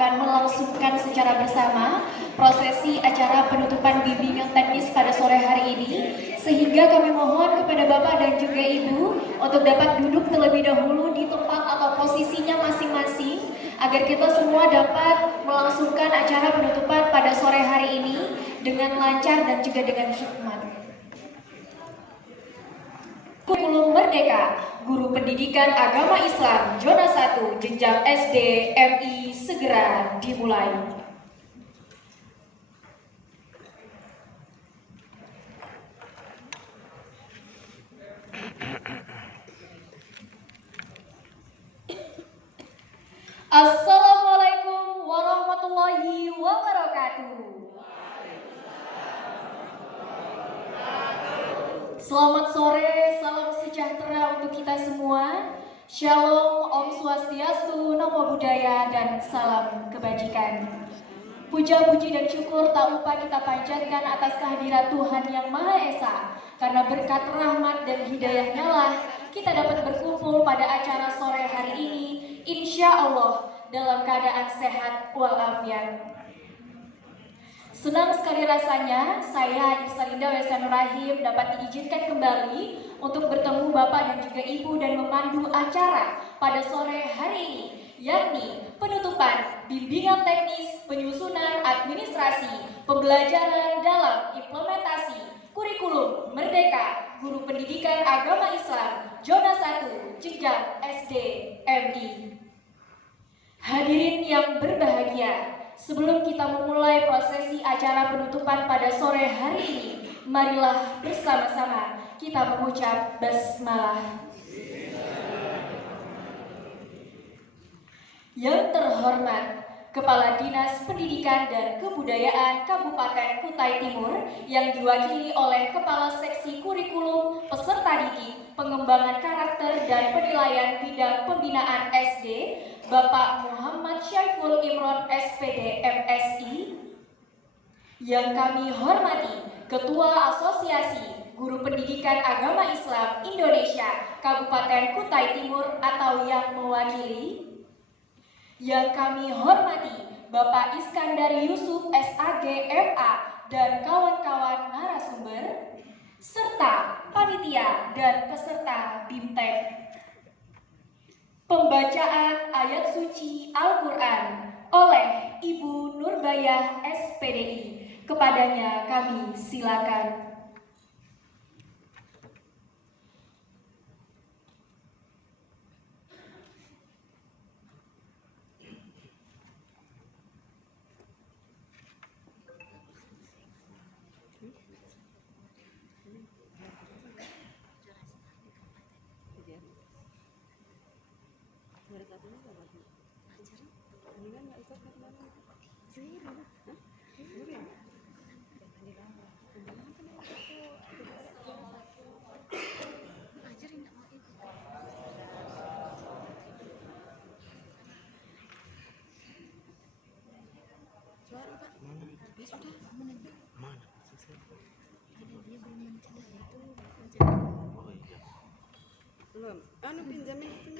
akan melangsungkan secara bersama prosesi acara penutupan bimbingan teknis pada sore hari ini, sehingga kami mohon kepada Bapak dan juga Ibu untuk dapat duduk terlebih dahulu di tempat atau posisinya masing-masing agar kita semua dapat melangsungkan acara penutupan pada sore hari ini dengan lancar dan juga dengan hikmat. Kurikulum Merdeka, Guru Pendidikan Agama Islam, Zona 1, Jenjang SD, MI, segera dimulai. Assalamualaikum warahmatullahi wabarakatuh. Selamat sore, salam sejahtera untuk kita semua. Shalom, Om Swastiastu, Namo Buddhaya, dan salam kebajikan. Puja-puji dan syukur tak lupa kita panjatkan atas kehadirat Tuhan Yang Maha Esa. Karena berkat rahmat dan hidayahnya lah kita dapat berkumpul pada acara sore hari ini, insya Allah dalam keadaan sehat walafiat. Senang sekali rasanya saya Istalinda Wesa Nurahim dapat diizinkan kembali untuk bertemu Bapak dan juga Ibu dan memandu acara pada sore hari ini, yakni penutupan bimbingan teknis penyusunan administrasi pembelajaran dalam implementasi kurikulum Merdeka Guru Pendidikan Agama Islam Zona 1 Jenjang SD MI. Hadirin yang berbahagia, sebelum kita memulai prosesi acara penutupan pada sore hari ini, marilah bersama-sama kita mengucap basmalah. Yang terhormat Kepala Dinas Pendidikan dan Kebudayaan Kabupaten Kutai Timur yang diwakili oleh Kepala Seksi Kurikulum, Peserta Didik, Pengembangan Karakter dan Penilaian Bidang Pembinaan SD, Bapak Muhammad Syaiful Imron SPD MSI. Yang kami hormati Ketua Asosiasi Guru Pendidikan Agama Islam Indonesia Kabupaten Kutai Timur atau yang mewakili. Yang kami hormati Bapak Iskandar Yusuf SAG MA dan kawan-kawan narasumber, serta panitia dan peserta BIMTEK. Pembacaan ayat suci Al-Quran oleh Ibu Nurbayah SPDI. Kepadanya kami silakan. Belum. Anu pinjamin itu.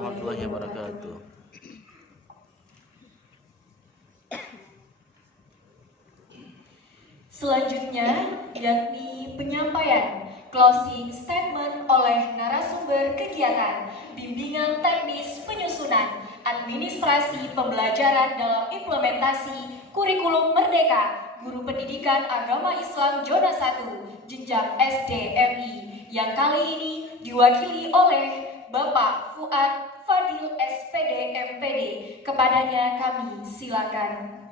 warahmatullahi wabarakatuh. Selanjutnya, yakni penyampaian closing statement oleh narasumber kegiatan bimbingan teknis penyusunan administrasi pembelajaran dalam implementasi kurikulum merdeka guru pendidikan agama Islam zona 1 jenjang SDMI yang kali ini diwakili oleh Bapak Fuad Fadil SPD MPD. Kepadanya kami silakan.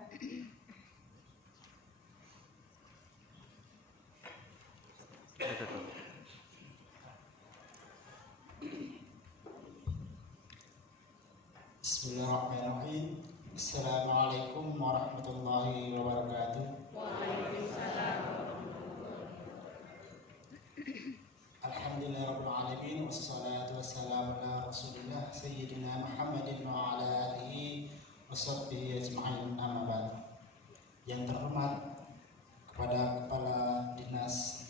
Bismillahirrahmanirrahim. Assalamualaikum warahmatullahi wabarakatuh. Alhamdulillahirabbil alamin wassalatu wassalamu ala rasulillah sayyidina Muhammadin wa ala alihi washabbihi ajma'in amma ba'd. Yang terhormat kepada Kepala Dinas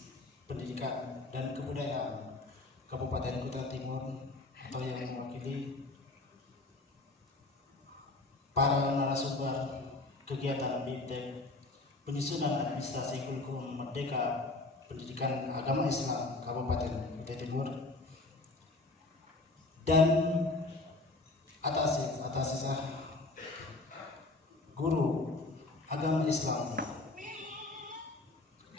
Pendidikan dan Kebudayaan Kabupaten Kutai Timur atau yang mewakili para narasumber kegiatan BIMTEK penyusunan administrasi kurikulum merdeka pendidikan agama Islam Kabupaten Kutai Timur dan atas guru agama Islam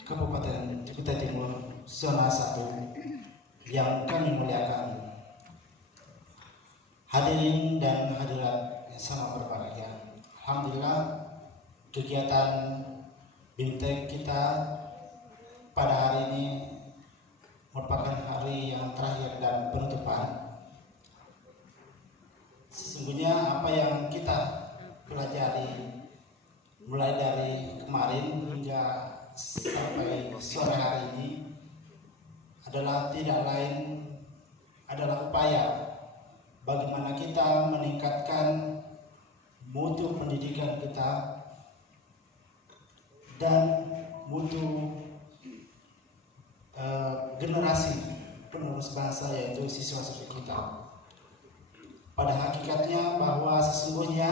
Kabupaten Kutai Timur zona 1 yang kami muliakan, hadirin dan hadirat yang sama berbahagia. Alhamdulillah kegiatan BIMTEK kita pada hari ini merupakan hari yang terakhir dan penutupan. Sesungguhnya apa yang kita pelajari mulai dari kemarin hingga sampai sore hari ini adalah tidak lain adalah upaya bagaimana kita meningkatkan mutu pendidikan kita dan mutu generasi penerus bangsa, yaitu siswa-siswi kita. Pada hakikatnya bahwa sesungguhnya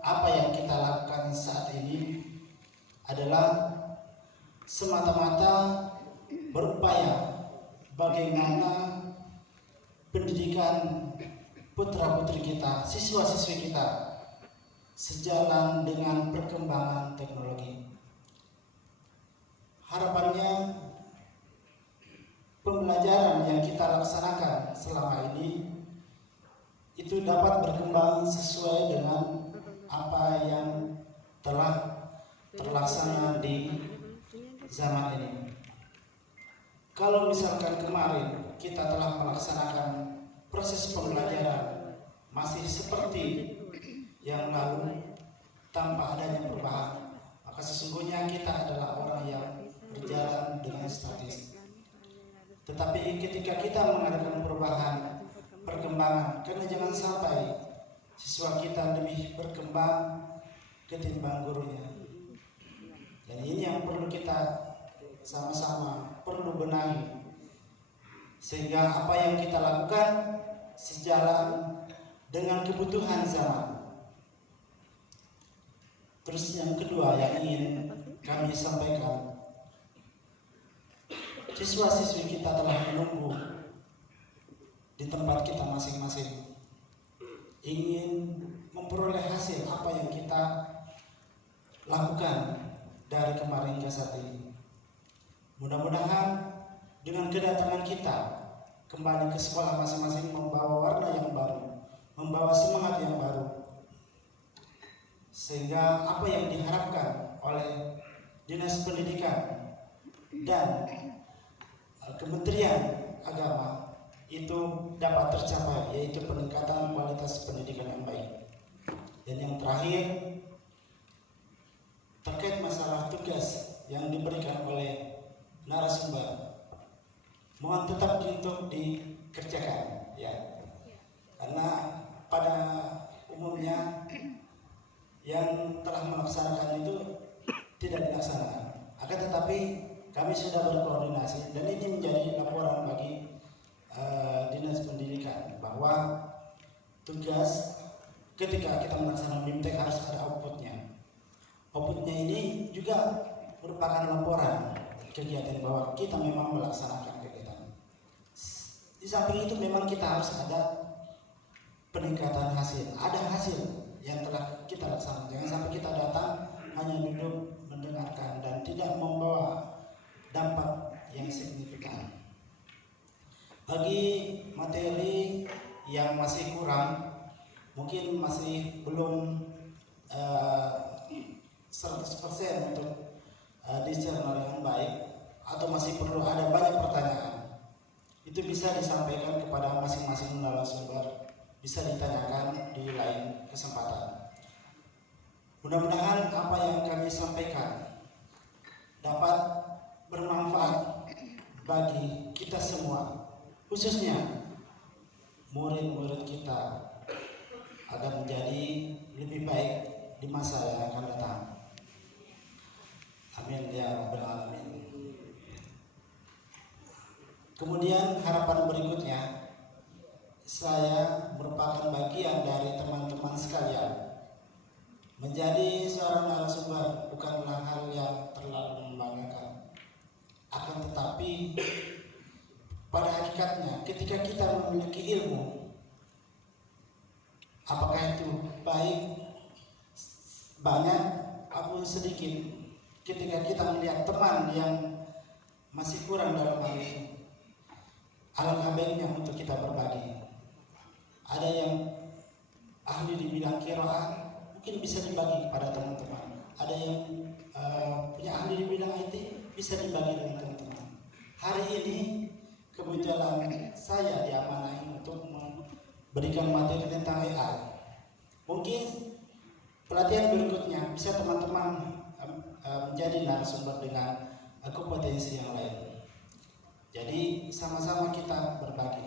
apa yang kita lakukan saat ini adalah semata-mata berupaya bagaimana pendidikan putra-putri kita, siswa-siswi kita sejalan dengan perkembangan teknologi. Harapannya pembelajaran yang kita laksanakan selama ini itu dapat berkembang sesuai dengan apa yang telah terlaksana di zaman ini. Kalau misalkan kemarin kita telah melaksanakan proses pembelajaran masih seperti yang lalu tanpa adanya perubahan, maka sesungguhnya kita adalah orang yang berjalan dengan statis. Tetapi ketika kita mengadakan perubahan, perkembangan, karena jangan sampai siswa kita lebih berkembang ketimbang gurunya. Dan ini yang perlu kita sama-sama perlu benahi, sehingga apa yang kita lakukan sejalan dengan kebutuhan zaman. Terus yang kedua yang ingin kami sampaikan, siswa-siswi kita telah menunggu di tempat kita masing-masing, ingin memperoleh hasil apa yang kita lakukan dari kemarin hingga saat ini. Mudah-mudahan dengan kedatangan kita kembali ke sekolah masing-masing membawa warna yang baru, membawa semangat yang baru, sehingga apa yang diharapkan oleh Dinas Pendidikan dan Kementerian Agama itu dapat tercapai, yaitu peningkatan kualitas pendidikan yang baik. Dan yang terakhir terkait masalah tugas yang diberikan oleh narasumber, mohon tetap untuk dikerjakan, ya, karena pada umumnya yang telah melaksanakan itu tidak dilaksanakan. Akan tetapi kami sudah berkoordinasi dan ini menjadi laporan bagi Dinas Pendidikan bahwa tugas ketika kita melaksanakan BIMTEK harus ada outputnya. Outputnya ini juga merupakan laporan kegiatan bahwa kita memang melaksanakan kegiatan. Di samping itu memang kita harus ada peningkatan hasil, ada hasil yang telah kita laksanakan. Jangan sampai kita datang hanya duduk mendengarkan dan tidak membawa dampak yang signifikan. Bagi materi yang masih kurang, mungkin masih belum 100% untuk dicerna dengan baik, atau masih perlu ada banyak pertanyaan, itu bisa disampaikan kepada masing-masing narasumber, bisa ditanyakan di lain kesempatan. Mudah-mudahan apa yang kami sampaikan dapat bermanfaat bagi kita semua, khususnya murid-murid kita, agar menjadi lebih baik di masa yang akan datang. Amin ya rabbal alamin. Kemudian harapan berikutnya, saya merupakan bagian dari teman-teman sekalian. Menjadi seorang narasumber bukanlah hal yang terlalu membanggakan. Akan tetapi pada hakikatnya ketika kita memiliki ilmu, apakah itu baik, banyak, ataupun sedikit, ketika kita melihat teman yang masih kurang dalam hal itu, alangkah baiknya untuk kita berbagi. Ada yang ahli di bidang qiraat, mungkin bisa dibagi kepada teman-teman. Ada yang punya ahli di bidang IT, bisa dibagi dengan teman-teman. Hari ini kebetulan saya diamanahi untuk memberikan materi tentang AI. Mungkin pelatihan berikutnya bisa teman-teman menjadi narasumber dengan kompetensi yang lain. Jadi sama-sama kita berbagi.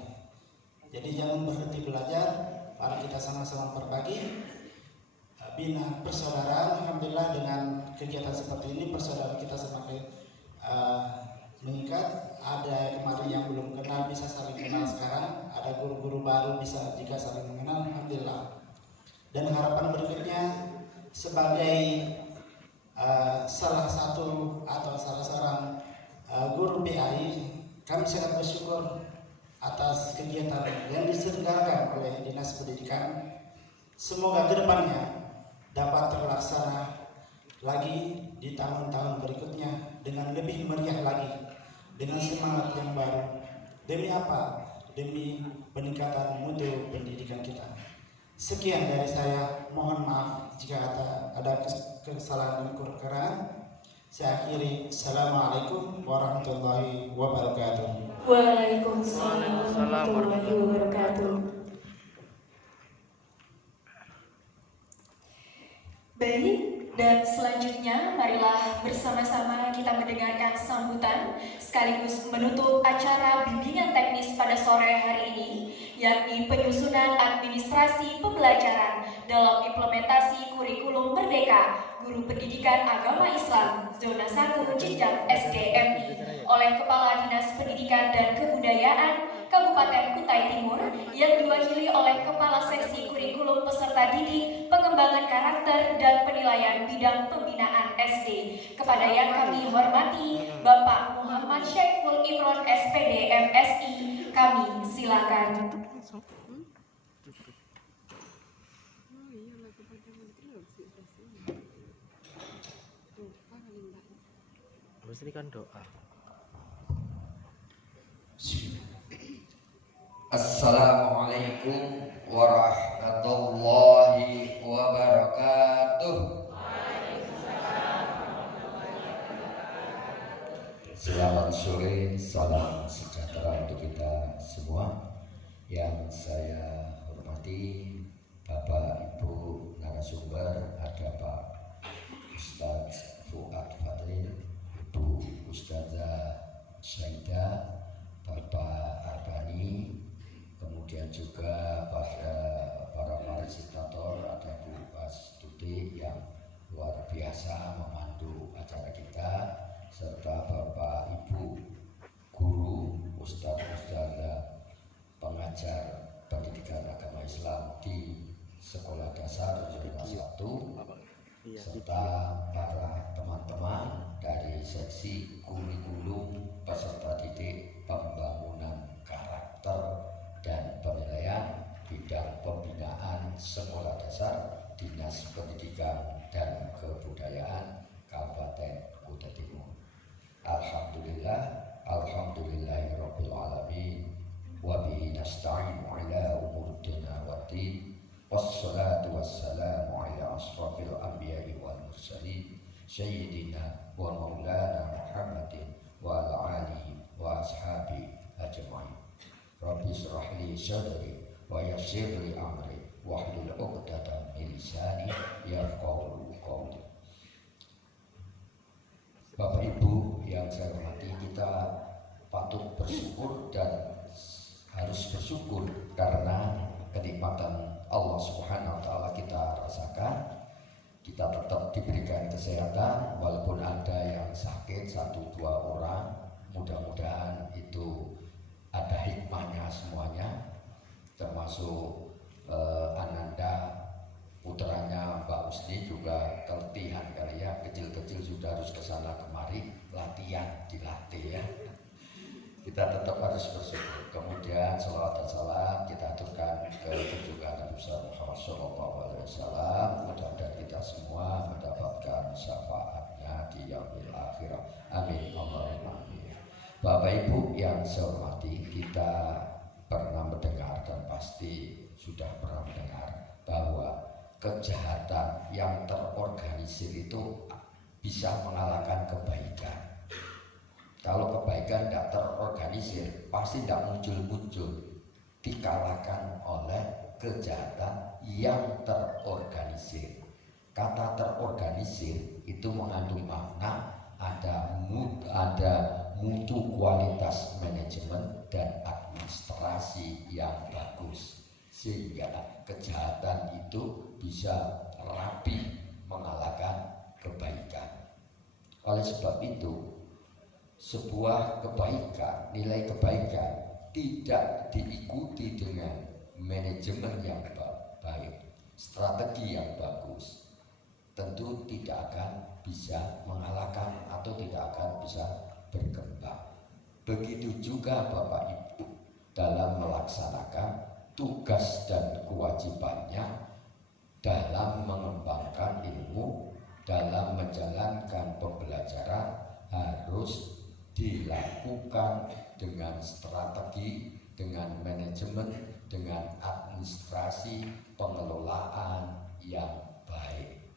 Jadi jangan berhenti belajar, mari kita sama-sama berbagi, bina persaudaraan. Alhamdulillah dengan kegiatan seperti ini persaudaraan kita semakin mengikat. Ada kemarin yang belum kenal bisa saling kenal sekarang, ada guru-guru baru bisa juga saling mengenal. Alhamdulillah. Dan harapan berikutnya sebagai salah satu atau salah seorang guru PAI, kami sangat bersyukur atas kegiatan yang diselenggarakan oleh Dinas Pendidikan. Semoga kedepannya dapat terlaksana lagi di tahun-tahun berikutnya dengan lebih meriah lagi, dengan semangat yang baru. Demi apa? Demi peningkatan mutu pendidikan kita. Sekian dari saya, mohon maaf jika ada kesalahan dan kekurangan. Saya akhiri. Assalamualaikum warahmatullahi wabarakatuh. Waalaikumsalam warahmatullahi wabarakatuh. Baik, dan selanjutnya marilah bersama-sama kita mendengarkan sambutan sekaligus menutup acara bimbingan teknis pada sore hari ini, yakni penyusunan administrasi pembelajaran dalam implementasi kurikulum Merdeka Guru Pendidikan Agama Islam Zona 1 Jenjang SDMI oleh Kepala Dinas Pendidikan dan Kebudayaan Kabupaten Kutai Timur yang diwakili oleh Kepala Seksi Kurikulum Peserta Didik Pengembangan Karakter dan Penilaian Bidang Pembinaan SD. Kepada yang kami hormati Bapak Muhammad Syaiful Imron SPD MSI, kami silakan. Ini kan doa. Assalamualaikum warahmatullahi wabarakatuh. Selamat sore, salam sejahtera untuk kita semua. Yang saya hormati Bapak Ibu narasumber, ada Pak Ustadz Fuad Fadlil, Ibu Ustazah Syaidah, Bapak Arbani, kemudian juga pada para fasilitator, ada Bu Astuti yang luar biasa memandu acara kita, serta Bapak Ibu guru, Ustadz Ustazah pengajar pendidikan agama Islam di Dasar Zona 1 Iya, serta para teman-teman dari seksi kurikulum peserta didik pembangunan karakter dan penilaian bidang pembinaan sekolah dasar Dinas Pendidikan dan Kebudayaan Kabupaten Kuta Timur. Alhamdulillahirabbil alamin wa bihi nasta'inu ala umuri dunya waddin. Wassalatu wassalamu ala asrafil anbiya'i wal mursalin sayyidina wa maulana Muhammadin wa ala alihi wa ashabi ajma'in. Rabbi shrah li sadri wa yassir li amri wahlul 'uqdatam min lisani yafqahu qawli. Bapak Ibu yang saya hormati, kita patut bersyukur dan harus bersyukur karena kenikmatan Allah Subhanahu wa taala kita rasakan. Kita tetap diberikan kesehatan walaupun ada yang sakit 1-2 orang. Mudah-mudahan itu ada hikmahnya semuanya, termasuk Ananda putranya Mbak Usni juga keletihan kali ya, kecil-kecil sudah harus kesana kemari latihan, dilatih ya. Kita tetap harus bersyukur. Kemudian salawat dan salam kita aturkan ke junjungan Nabi Muhammad SAW. Mudah-mudahan kita semua mendapatkan syafaatnya di yaumil akhirah. Amin Allahumma amin. Bapak Ibu yang saya hormati, kita pernah mendengar dan pasti sudah pernah mendengar bahwa kejahatan yang terorganisir itu bisa mengalahkan kebaikan. Kalau kebaikan tidak terorganisir, pasti tidak muncul-muncul, dikalahkan oleh kejahatan yang terorganisir. Kata terorganisir itu mengandung makna ada mutu kualitas manajemen dan administrasi yang bagus, sehingga kejahatan itu bisa rapi mengalahkan kebaikan. Oleh sebab itu, sebuah kebaikan, nilai kebaikan tidak diikuti dengan manajemen yang baik, strategi yang bagus, tentu tidak akan bisa mengalahkan atau tidak akan bisa berkembang. Begitu juga Bapak Ibu dalam melaksanakan tugas dan kewajibannya dalam mengembangkan ilmu, dalam menjalankan pembelajaran harus dilakukan dengan strategi, dengan manajemen, dengan administrasi pengelolaan yang baik.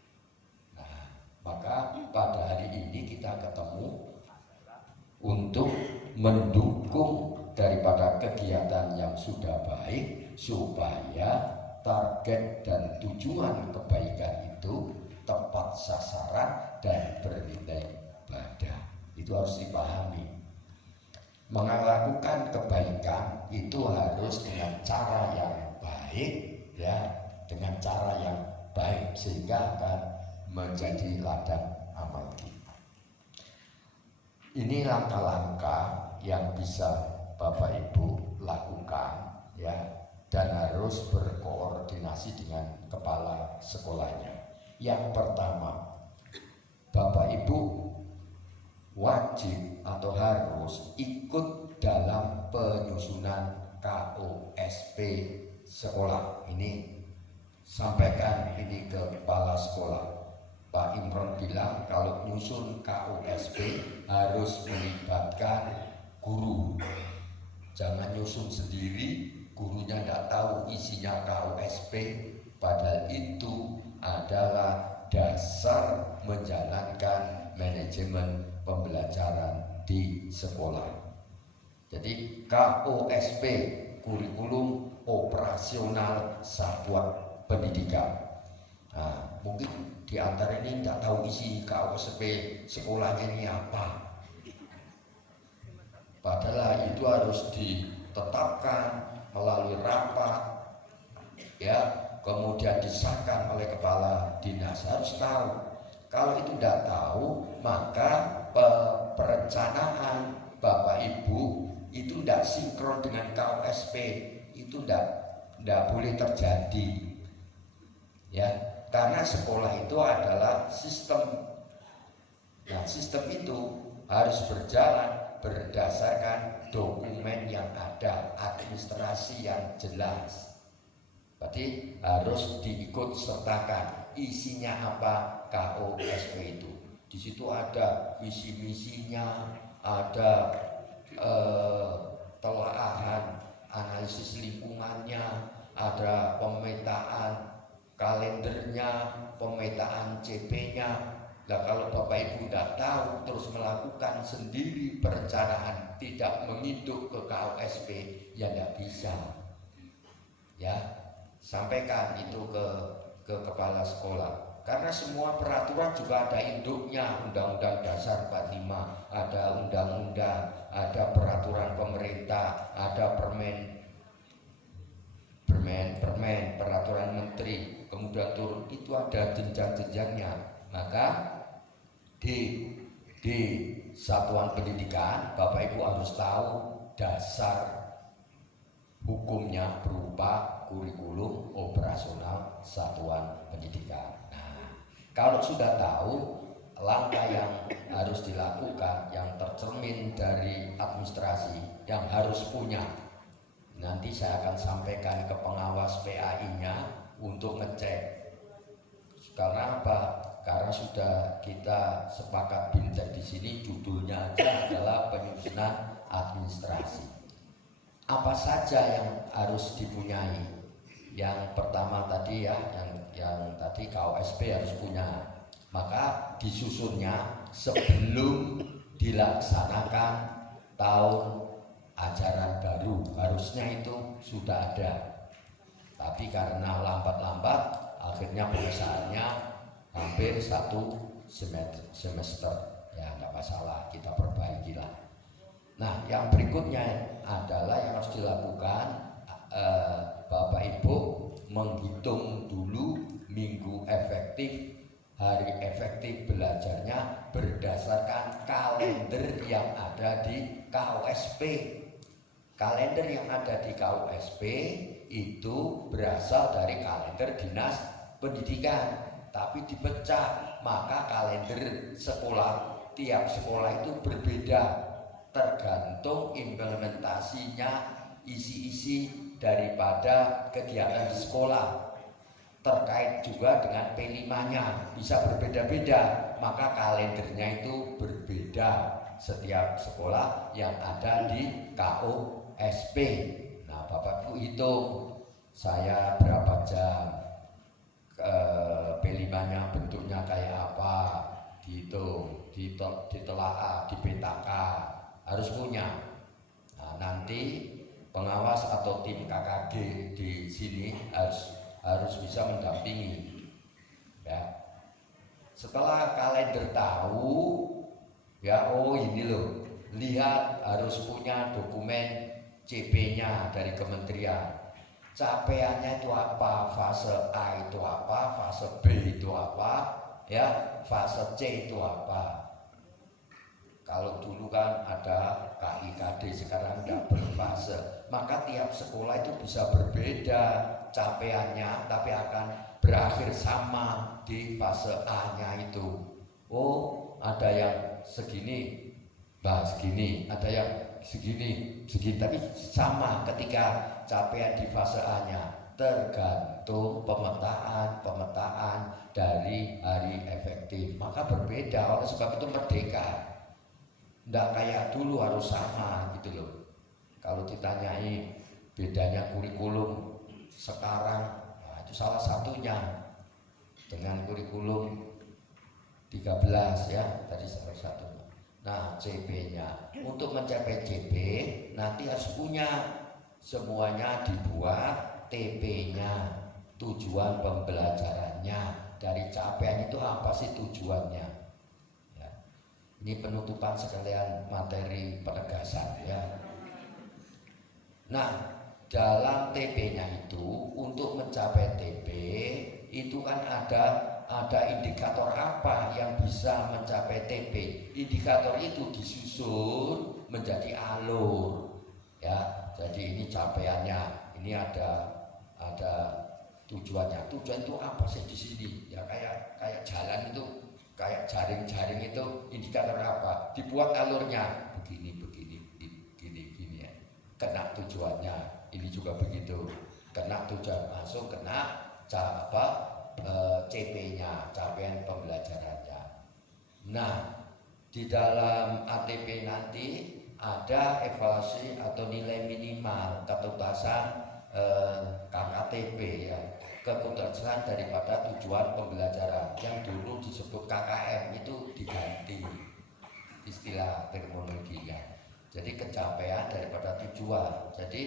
Nah, maka pada hari ini kita ketemu untuk mendukung daripada kegiatan yang sudah baik supaya target dan tujuan kebaikan itu tepat sasaran dan bernilai ibadah. Itu harus dipahami. Melakukan kebaikan itu harus dengan cara yang baik ya, dengan cara yang baik sehingga akan menjadi ladang amal kita. Ini langkah-langkah yang bisa Bapak Ibu lakukan ya, dan harus berkoordinasi dengan kepala sekolahnya. Yang pertama, Bapak Ibu wajib atau harus ikut dalam penyusunan KOSP sekolah. Ini sampaikan ini ke kepala sekolah. Pak Imron bilang kalau nyusun KOSP harus melibatkan guru. Jangan nyusun sendiri, gurunya tidak tahu isinya KOSP, padahal itu adalah dasar menjalankan manajemen pembelajaran di sekolah. Jadi KOSP, kurikulum operasional satuan pendidikan. Nah, mungkin di antara ini tidak tahu isi KOSP sekolahnya ini apa. Padahal itu harus ditetapkan melalui rapat, ya, kemudian disahkan oleh kepala dinas. Harus tahu. Kalau itu tidak tahu, maka perencanaan Bapak Ibu itu tidak sinkron dengan KOSP, itu tidak boleh terjadi. Ya, karena sekolah itu adalah sistem. Nah, sistem itu harus berjalan berdasarkan dokumen yang ada, administrasi yang jelas. Berarti harus diikut sertakan isinya apa KOSP itu. Di situ ada visi misinya, ada telaahan analisis lingkungannya, ada pemetaan kalendernya, pemetaan CP-nya. Nah, kalau Bapak Ibu tidak tahu terus melakukan sendiri perencanaan tidak menginduk ke KOSP, ya tidak bisa. Ya, sampaikan itu ke kepala sekolah. Karena semua peraturan juga ada induknya, Undang-Undang Dasar 45, ada undang-undang, ada peraturan pemerintah, ada permen, peraturan menteri, kemudian turun, itu ada jenjang-jenjangnya. Maka di satuan pendidikan Bapak Ibu harus tahu dasar hukumnya berupa kurikulum operasional satuan pendidikan. Nah, kalau sudah tahu langkah yang harus dilakukan yang tercermin dari administrasi yang harus punya, nanti saya akan sampaikan ke pengawas PAI-nya untuk ngecek. Karena apa? Karena sudah kita sepakat bincang di sini, judulnya aja adalah penyusunan administrasi. Apa saja yang harus dipunyai? Yang pertama tadi ya, yang tadi KOSP harus punya. Maka disusunnya sebelum dilaksanakan tahun ajaran baru, harusnya itu sudah ada. Tapi karena lambat-lambat, akhirnya pengesahannya hampir 1 semester. Ya, tidak masalah, kita perbaikilah. Nah, yang berikutnya adalah yang harus dilakukan, Bapak Ibu menghitung dulu minggu efektif, hari efektif belajarnya berdasarkan kalender yang ada di KOSP. Kalender yang ada di KOSP itu berasal dari kalender Dinas Pendidikan, tapi dipecah, maka kalender sekolah, tiap sekolah itu berbeda tergantung implementasinya, isi-isi daripada kegiatan di sekolah. Terkait juga dengan P5-nya bisa berbeda-beda, maka kalendernya itu berbeda setiap sekolah yang ada di KOSP. Nah, Bapak Ibu hitung saya berapa jam, P5-nya bentuknya kayak apa, dihitung, ditelaah, dipetakan, harus punya. Nah, nanti pengawas atau tim KKG di sini harus bisa mendampingi. Ya. Setelah kalender tahu, ya, oh ini loh, lihat harus punya dokumen CP-nya dari kementerian. Capaiannya itu apa, fase A itu apa, fase B itu apa, ya, fase C itu apa. Kalau dulu kan ada KIKD, sekarang tidak berfase. Maka tiap sekolah itu bisa berbeda capaiannya, tapi akan berakhir sama di fase A-nya itu. Oh, ada yang segini, segini, ada yang segini, tapi sama ketika capaian di fase A-nya, tergantung pemetaan dari hari efektif. Maka berbeda, oleh sebab itu merdeka. Tidak kayak dulu harus sama gitu loh. Kalau ditanyai bedanya kurikulum sekarang, nah itu salah satunya dengan kurikulum 13 ya, tadi salah satunya. Nah, CP-nya, untuk mencapai CP nanti harus punya semuanya, dibuat TP-nya, tujuan pembelajarannya, dari capaian itu apa sih tujuannya. Ini penutupan sekalian materi penegasan ya. Nah, dalam TP-nya itu untuk mencapai TP itu kan ada indikator apa yang bisa mencapai TP. Indikator itu disusun menjadi alur ya. Jadi ini capaiannya, ini ada tujuannya. Tujuan itu apa sih di sini? Ya kayak jalan itu, kayak jaring-jaring itu indikator apa? Dibuat alurnya begini ya. Kena tujuannya. Ini juga begitu. Kena tujuan langsung kena CP-nya, capaian pembelajarannya. Nah, di dalam ATP nanti ada evaluasi atau nilai minimal ketuntasan KKTP ya, ketuntasan daripada tujuan pembelajaran yang dulu disebut KKM itu diganti istilah terminologinya. Jadi kecapean daripada tujuan. Jadi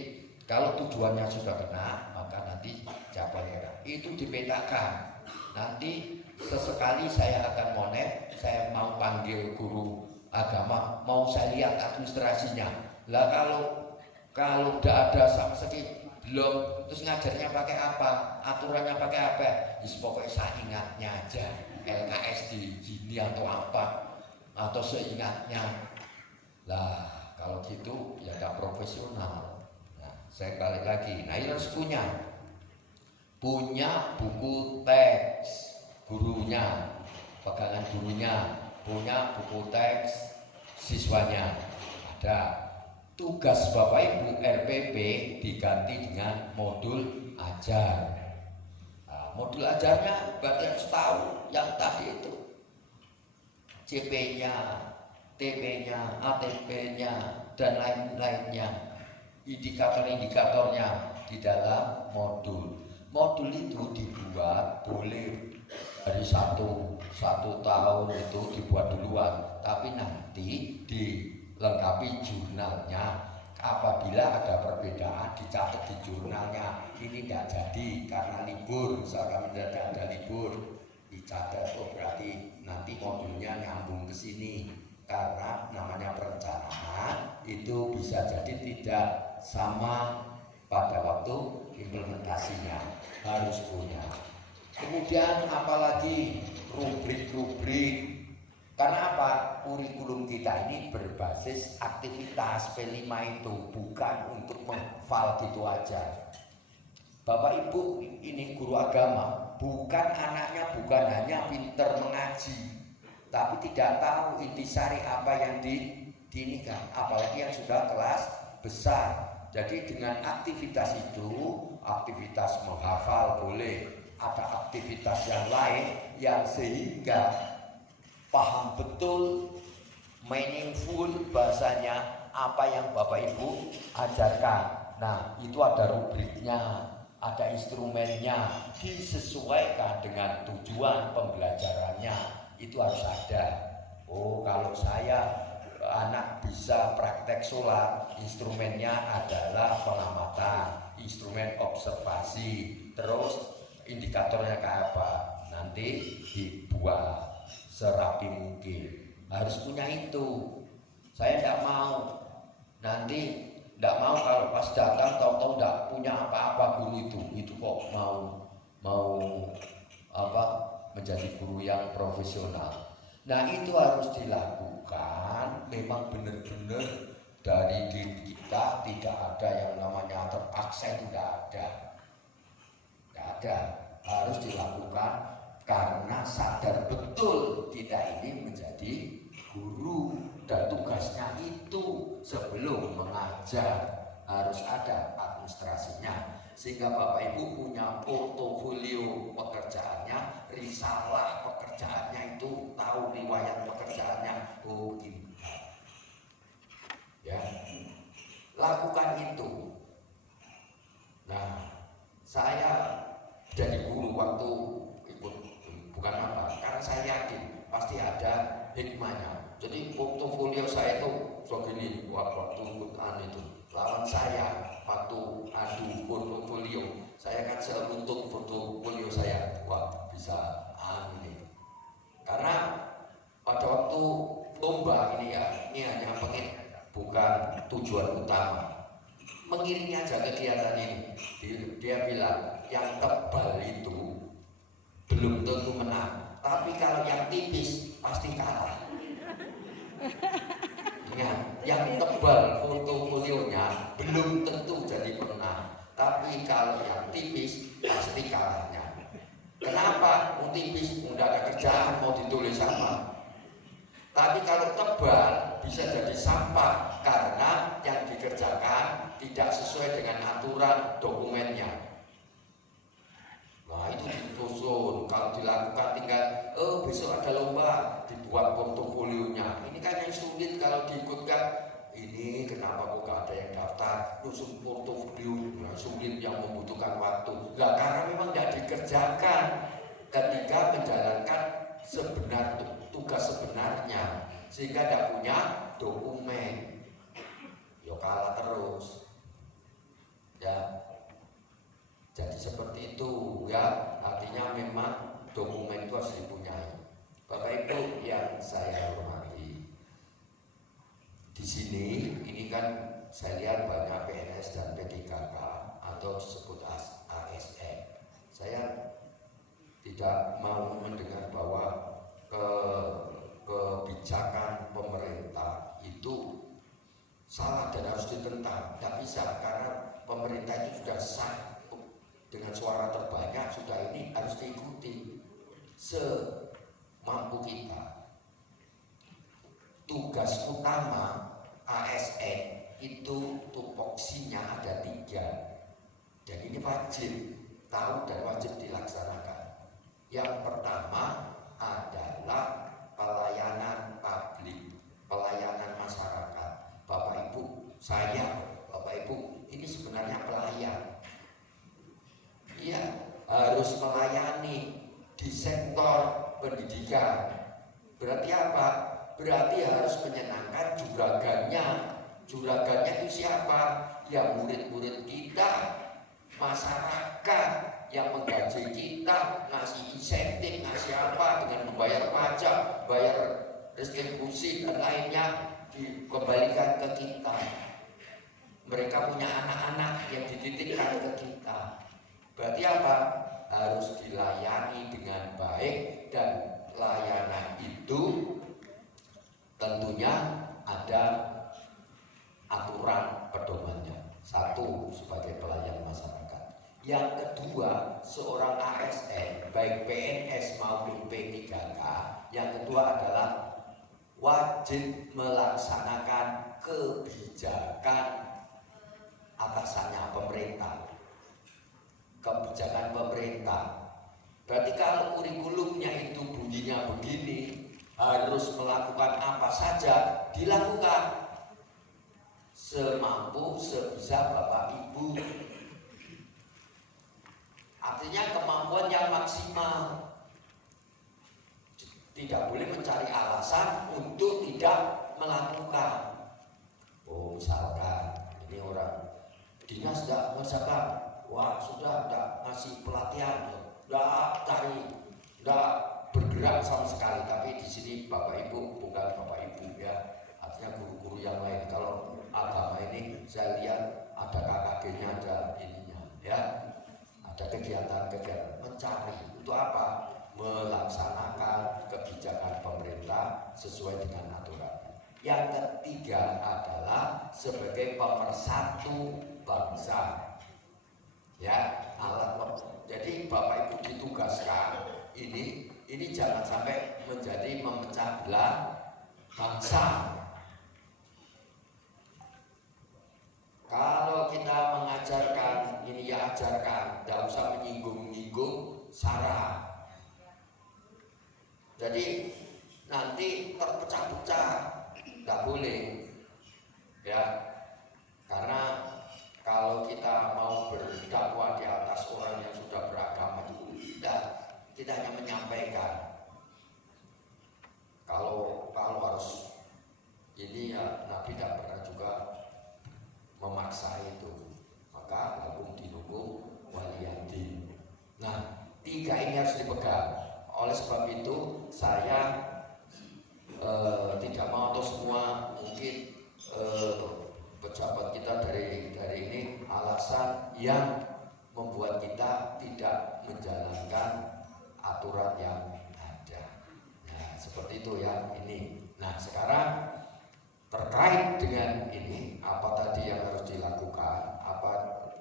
kalau tujuannya sudah kena, maka nanti capaian itu dipetakan. Nanti sesekali saya akan monet, saya mau panggil guru agama, mau saya lihat administrasinya. Lah kalau udah ada sedikit belum, terus ngajarnya pakai apa, aturannya pakai apa, pokoknya saya ingatnya aja, LKS di gini atau apa, atau seingatnya. Lah kalau gitu ya gak profesional. Saya balik lagi. Nah, ini harus punya buku teks gurunya, pegangan gurunya, punya buku teks siswanya. Ada tugas Bapak Ibu RPP diganti dengan modul ajar. Nah, modul ajarnya berarti harus tahu yang tadi itu CP-nya, TP-nya, ATP-nya, dan lain-lainnya. Indikator-indikatornya di dalam modul. Modul itu dibuat boleh dari satu tahun itu dibuat duluan, tapi nanti dilengkapi jurnalnya. Apabila ada perbedaan dicatat di jurnalnya. Ini tidak jadi karena libur, misalkan tidak ada libur, dicatat. Oh berarti nanti modulnya nyambung ke sini. Karena namanya perencanaan itu bisa jadi tidak sama pada waktu implementasinya, harus punya. Kemudian apalagi rubrik-rubrik. Karena apa? Kurikulum kita ini berbasis aktivitas P5 itu, bukan untuk menghafal gitu aja. Bapak Ibu ini guru agama, bukan anaknya bukan hanya pinter mengaji, tapi tidak tahu intisari apa yang diinikan, apalagi yang sudah kelas besar. Jadi dengan aktivitas itu, aktivitas menghafal boleh, ada aktivitas yang lain yang sehingga paham betul, meaningful bahasanya apa yang Bapak Ibu ajarkan. Nah, itu ada rubriknya, ada instrumennya, disesuaikan dengan tujuan pembelajarannya. Itu harus ada. Oh, kalau saya anak bisa praktek sholat, instrumennya adalah pengamatan, instrumen observasi, terus indikatornya kayak apa, nanti dibuat serapi mungkin. Harus punya itu. Saya tidak mau nanti, tidak mau kalau pas datang tahu-tahu tidak punya apa-apa guru itu kok mau menjadi guru yang profesional. Nah, itu harus dilakukan memang benar-benar dari diri kita, tidak ada yang namanya terpaksa, itu tidak ada, harus dilakukan karena sadar betul kita ini menjadi guru dan tugasnya itu sebelum mengajar harus ada administrasinya. Sehingga Bapak Ibu punya portofolio pekerjaannya, risalah pekerjaannya itu, tahu riwayat pekerjaannya. Oh ini, ya, lakukan itu. Nah, saya jadi guru waktu ikut, bukan apa, karena saya yakin pasti ada hikmahnya. Jadi portofolio saya itu begini waktu ikut itu. Lawan saya waktu adu portofolio, saya kan selalu untuk portofolio saya, wah bisa ini. Karena pada waktu lomba ini ya, ini hanya bukan tujuan utama. Mengiringi aja kegiatan ini. Dia bilang yang tebal itu belum tentu menang, tapi kalau yang tipis pasti kalah. Yang tebal portofolionya belum tentu jadi pemenang, tapi kalau yang tipis pasti kalah kamu tipis, nggak ada kerjaan mau ditulis apa. Tapi kalau tebal bisa jadi sampah karena yang dikerjakan tidak sesuai dengan aturan dokumennya. Nah itu disusun, kalau dilakukan tinggal besok ada lomba, dibuat portofolionya. Ini kan yang sulit kalau diikutkan. Ini kenapa kok gak ada yang daftar nyusun portofolio, nah, sulit yang membutuhkan waktu. Nah, karena memang tidak dikerjakan ketika menjalankan tugas sebenarnya, sehingga tidak punya dokumen. Ya kalah terus. Ya. Jadi seperti itu ya, artinya memang dokumen itu harus dipunyai. Bapak Ibu yang saya hormati, di sini ini kan saya lihat banyak PNS dan P3K atau disebut ASN. Saya tidak mau mendengar bahwa kebijakan pemerintah itu salah dan harus ditentang. Tidak bisa, karena pemerintah itu sudah sah dengan suara terbanyak, sudah ini harus diikuti semampu kita. Tugas utama ASN itu tupoksinya ada 3, dan ini wajib tahu dan wajib dilaksanakan. Yang pertama adalah pelayanan publik, pelayanan masyarakat. Bapak Ibu, Bapak Ibu, ini sebenarnya pelayan. Iya, harus melayani di sektor pendidikan. Berarti apa? Berarti harus menyenangkan juragannya. Juragannya itu siapa? Ya murid-murid kita, masyarakat yang menggaji kita, ngasih insentif, ngasih apa, dengan membayar pajak, bayar restitusi dan lainnya, dikembalikan ke kita. Mereka punya anak-anak yang dititipkan ke kita. Berarti apa? Harus dilayani dengan baik, dan layanan itu tentunya ada aturan pedomannya. Satu, sebagai pelayan masyarakat. Yang kedua, seorang ASN, baik PNS maupun P3K, yang kedua adalah wajib melaksanakan kebijakan atasannya, pemerintah. Kebijakan pemerintah. Berarti kalau kurikulumnya itu bunyinya begini, harus melakukan apa saja, dilakukan semampu sebisa Bapak Ibu. Artinya kemampuan yang maksimal. Tidak boleh mencari alasan untuk tidak melakukan. Oh, misalkan ini orang dinas tidak mengerjakan, wah sudah tidak ngasih pelatihan, tidak bergerak sama sekali. Tapi di sini Bapak Ibu, bukan Bapak Ibu ya, artinya guru-guru yang lain. Kalau agama ini saya lihat ada KKG-nya, ada ininya ya, ada kegiatan-kegiatan mencari untuk apa? Melaksanakan kebijakan pemerintah sesuai dengan aturan. Yang ketiga adalah sebagai pemersatu bangsa. Ya, alat. Jadi Bapak Ibu ditugaskan ini jangan sampai menjadi memecah belah bangsa. Kalau kita mengajarkan ini, ya ajarkan, tidak usah menyinggung-nyinggung sara. Jadi nanti terpecah-pecah, tidak boleh, ya. Karena kalau kita mau berdakwah di atas orang yang sudah beragama itu tidak, kita hanya menyampaikan. Kalau harus ini ya, Nabi tidak pernah juga memaksa itu. Maka lakum dinukum waliyadin. Nah, 3 ini harus dipegang. Oleh sebab itu saya tidak mau, atau semua mungkin pejabat kita dari ini alasan yang membuat kita tidak menjalankan aturan yang ada. Nah, seperti itu ya ini. Nah, sekarang terkait dengan ini, apa tadi yang harus dilakukan, apa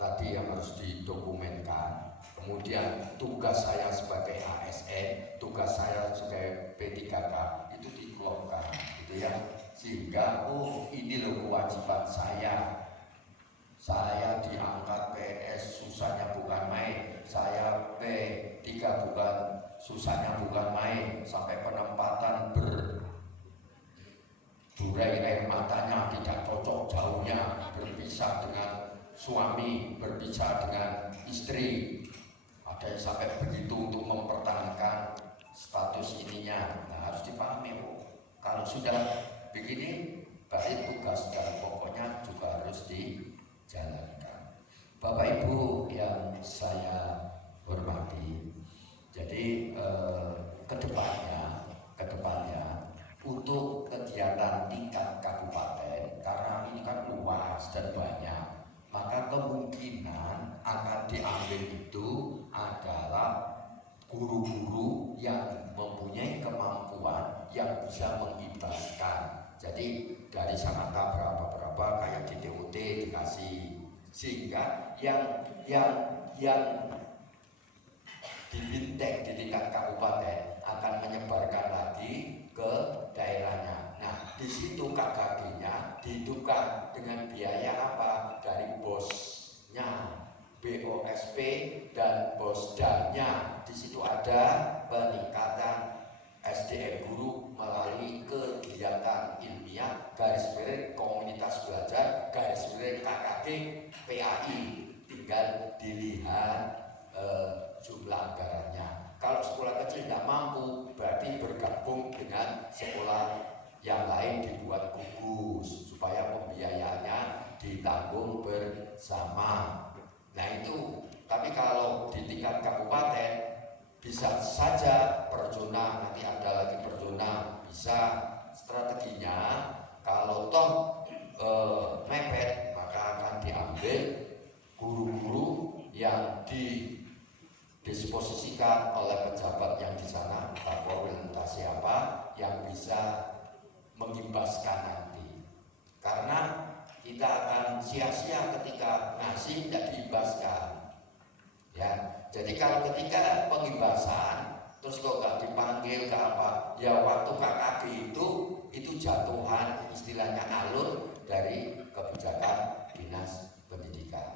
tadi yang harus didokumenkan, kemudian tugas saya sebagai ASN tugas saya sebagai P3K itu dikelompokkan gitu ya, sehingga oh ini loh kewajiban saya diangkat PNS susahnya bukan main, saya P3 bukan susahnya bukan main, sampai penempatan berdurai air matanya tidak cocok jauhnya, berpisah dengan suami, berpisah dengan istri, ada yang sampai begitu untuk mempertahankan status ininya. Nah, harus dipahami Bu, kalau sudah begini berarti tugas dan pokoknya juga harus dijalankan. Bapak Ibu yang saya hormati, jadi kedepannya untuk kegiatan tingkat kabupaten, karena ini kan luas dan banyak, maka kemungkinan akan diambil itu adalah guru-guru yang mempunyai kemampuan yang bisa mengibaskan. Jadi dari sanata berapa kayak di TUT dikasih, sehingga yang di Bintek di tingkat kabupaten akan menyebarkan lagi ke daerahnya. Nah, di situ KKG-nya dihidupkan dengan biaya apa? Dari bosnya, BOSP dan bosdanya. Di situ ada peningkatan SDM guru melalui kegiatan ilmiah, garis miring komunitas belajar, garis miring KKG PAI. Tinggal dilihat jumlah anggarannya. Kalau sekolah kecil tidak mampu, berarti bergabung dengan sekolah yang lain dibuat gugus supaya pembiayaannya ditanggung bersama. Nah itu, tapi kalau di tingkat kabupaten bisa saja per zona, nanti ada lagi per zona, bisa strateginya kalau toh mepet maka akan diambil guru-guru yang didisposisikan oleh pejabat yang di sana, Kapolri entah siapa yang bisa mengimbaskan nanti. Karena kita akan sia-sia ketika ngasih tidak diimbaskan. Ya, jadi kalau ketika pengimbasan terus kok nggak dipanggil ke apa, ya waktu KKB itu jatuhan istilahnya alur dari kebijakan dinas pendidikan.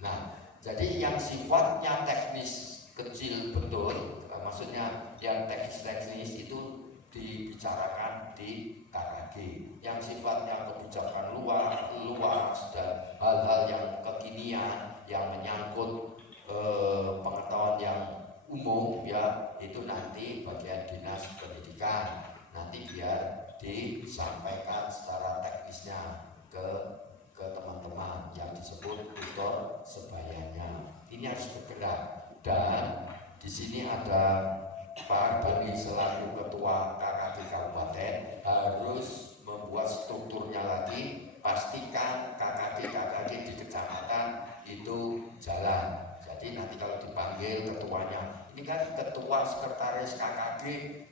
Nah, jadi yang sifatnya teknis kecil betul, maksudnya yang teknis itu dibicarakan di KKG. Yang sifatnya kebijakan luas dan hal-hal yang kekinian yang menyangkut pengetahuan yang umum ya, itu nanti bagian dinas pendidikan. Nanti biar disampaikan secara teknisnya ke teman-teman yang disebut tutor sebayanya. Ini harus bergerak, dan di sini ada Pak Bani selaku ketua KKG Kabupaten harus membuat strukturnya lagi, pastikan KKG di kecamatan itu jalan. Jadi nanti kalau dipanggil ketuanya, ini kan ketua sekretaris KKG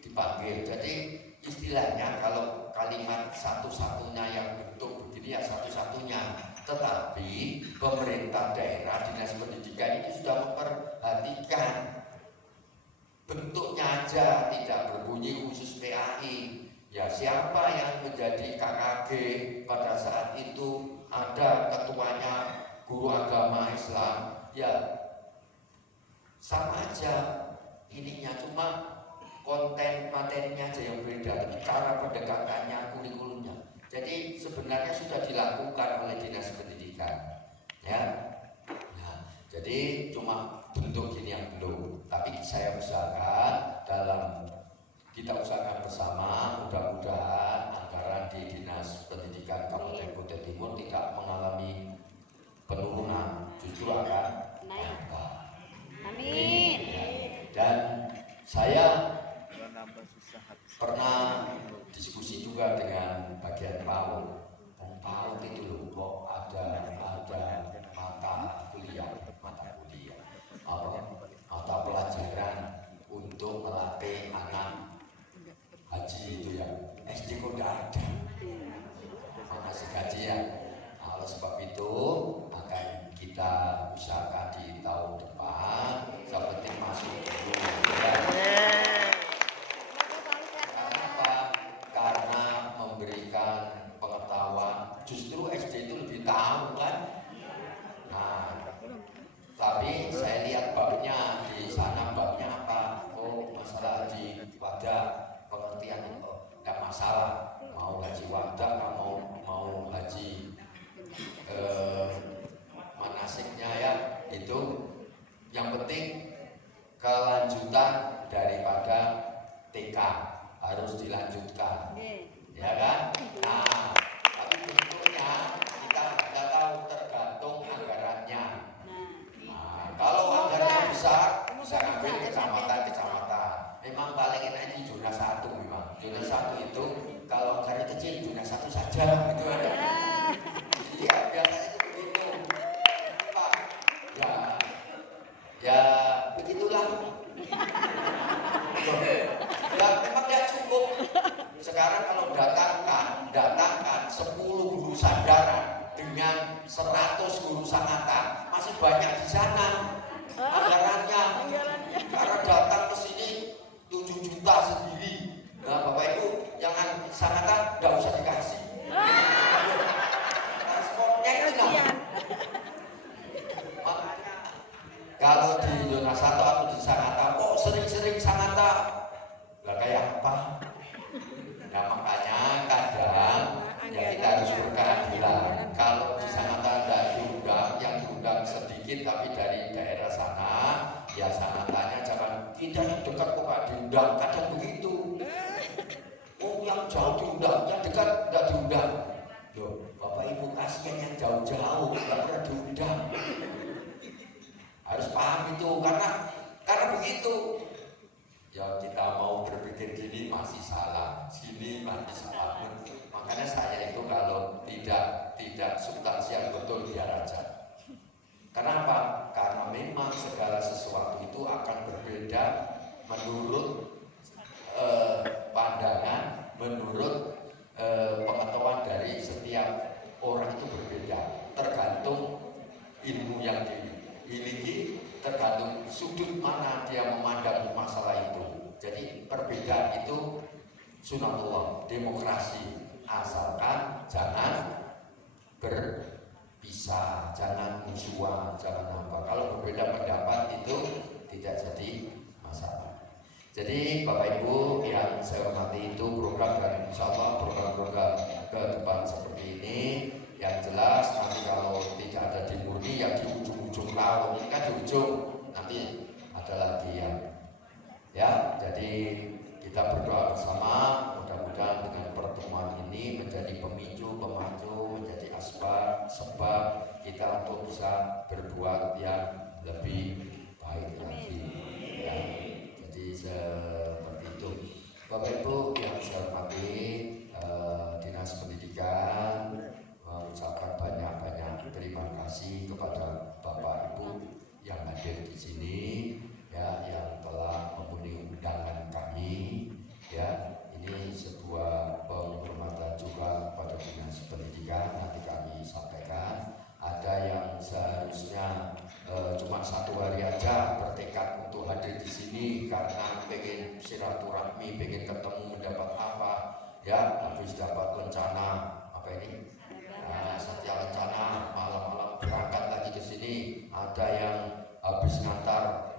dipanggil. Jadi istilahnya kalau kalimat satu-satunya yang bentuk begini ya satu-satunya. Tetapi pemerintah daerah, dinas pendidikan ini sudah memperhatikan bentuknya aja, tidak berbunyi khusus PAI. Ya siapa yang menjadi KKG pada saat itu, ada ketuanya guru agama Islam, ya sama aja ininya, cuma konten materinya aja yang beda, cara pendekatannya, kurikulumnya. Jadi sebenarnya sudah dilakukan oleh dinas pendidikan, ya. Nah, jadi cuma bentuk gini yang belum. Tapi saya usahakan kita usahakan bersama, mudah-mudahan anggaran di dinas pendidikan Kabupaten Kutai Timur tidak mengalami penurunan, justru akan naik. Amin. Dan saya pernah diskusi juga dengan bagian PAUD. PAUD itu loh, kok ada mata kuliah, mata pelajaran untuk melatih anak haji itu ya. SD kok tidak ada, masih kajian. Oleh sebab itu akan kita usahakan di tahun depan seperti masuk dulu. mau haji wada, mau haji manasiknya ya, itu yang penting kelanjutan daripada TK harus dilanjutkan, ya kan? Nah, tapi bentuknya kita nggak tahu, tergantung anggarannya. Nah, kalau anggarannya besar, bisa ngambil kecamatan. Memang paling enak di zona 1 memang. Zona 1 itu kalau anggaran kecil zona 1 saja, gitu ada. Iya, biasanya itu begitu. Pak, ya begitulah. Ya memang tidak cukup. Sekarang kalau datangkan 10 guru sandaran dengan 100 guru sanata, masih banyak di sana anggarannya. Karena datang ke sini 7 juta sendiri. Nah, Bapak Ibu yang sanata tidak usah dikasih. Transportnya itu lah. Kalau di zona 1 atau di sanata, kok sering-sering sanata? Lah kayak apa? Nah makanya kadang ya kita harus berkeadilan. Kalau di sanata tidak diundang, yang diundang sedikit tapi dari daerah sana, ya sanatanya jangan kita yang dekat kok gak diundang. Kadang begitu. Oh yang jauh diundang, yang dekat tidak diundang. Loh, Bapak Ibu kasihan yang jauh-jauh nggak pernah diundang. Harus paham itu karena begitu. Ya kita mau berpikir gini masih salah, sini masih salah. Makanya saya itu kalau tidak substansial betul biar aja. Kenapa? Karena memang segala sesuatu itu akan berbeda menurut pandangan, menurut pengetahuan dari setiap orang itu berbeda. Tergantung ilmu yang dimiliki, tergantung sudut mana dia memandang masalah itu. Jadi perbedaan itu sunatullah, demokrasi, asalkan jangan berpisah, jangan musuhan, jangan apa. Kalau berbeda pendapat itu tidak jadi masalah. Jadi Bapak Ibu yang saya hormati, itu program dan insya Allah program-program ke depan seperti ini. Yang jelas nanti kalau tidak ada di murni ya di ujung-ujung tahun, ini kan di ujung, nanti ada lagi ya. Jadi kita berdoa bersama, mudah-mudahan dengan pertemuan ini menjadi pemicu, pemacu, menjadi sebab kita untuk bisa berbuat yang lebih baik lagi ya. Jadi seperti itu Bapak Ibu yang saya hormati, Dinas Pendidikan mengucapkan banyak-banyak terima kasih kepada Bapak Ibu yang hadir di sini ya, yang telah memenuhi undangan kami ya. Ini sebuah penghormatan juga kepada Dinas Pendidikan. Nanti kami sampaikan ada yang seharusnya cuma 1 hari aja bertekad untuk hadir di sini karena pengen silaturahmi, pengen ketemu, mendapat apa ya, habis dapat rencana apa ini. Nah, setelah rencana malam-malam berangkat lagi ke sini. Ada yang habis ngantar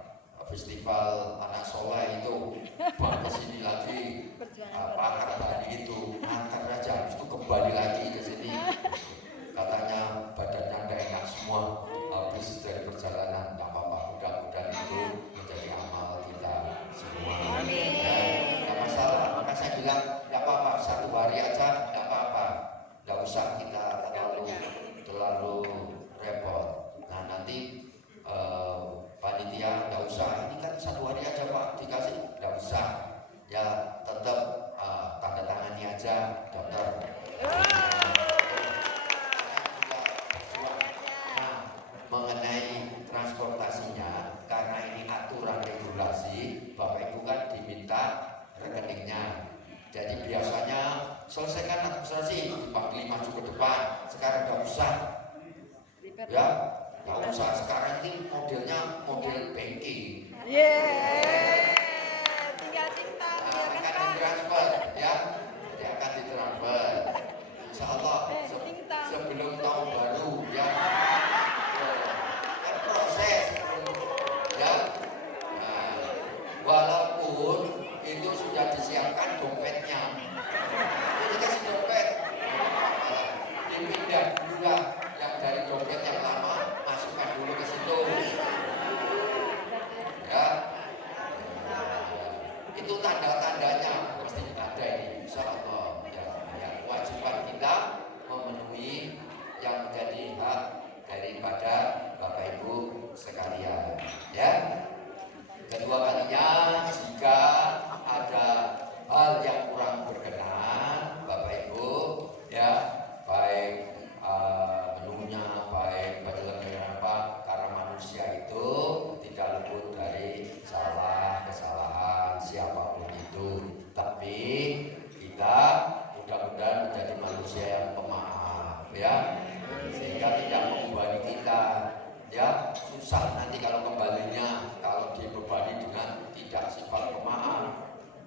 festival anak soleh itu ke sini lagi, pakar tadi itu ngantar aja, habis itu kembali lagi ke sini. Katanya badannya tidak enak semua habis dari perjalanan. Tidak apa-apa, mudah-mudahan itu menjadi amal kita semua. Tidak masalah. Maka saya bilang tidak apa-apa, 1 hari aja tidak apa-apa. Tidak usah kita terlalu repot. Nah nanti panitia tidak usah, ini kan 1 hari aja Pak dikasih, tidak usah ya, tetap tanda tangani aja daftar. Nah mengenai transportasinya, karena ini aturan regulasi, Bapak Ibu kan diminta rekeningnya. Jadi biasanya selesaikan administrasi 45 maju ke depan, sekarang nggak usah ya, nggak usah. Sekarang ini modelnya model banking. Tinggal cinta, Akan ditransfer ya, jadi akan ditransfer insya Allah sebelum tahun baru ya. Kan proses ya. Nah, walaupun itu sudah disiapkan dompetnya, ini kasih dompet itu tanda-tandanya mesti ada ini, insya Allah. Ya, kewajiban kita memenuhi yang menjadi hak daripada Bapak Ibu sekalian. Ya. Kedua kalinya, jika ada hal yang kurang berkenan, Bapak Ibu, ya, baik menunya, baik penyelenggara apa, karena manusia itu tidak luput dari kesalahan siapapun itu. Tapi kita mudah-mudahan menjadi manusia yang pemaaf, ya, sehingga tidak membebani kita. Ya, susah nanti kalau kembalinya, kalau dibebani dengan tidak sifat pemaaf,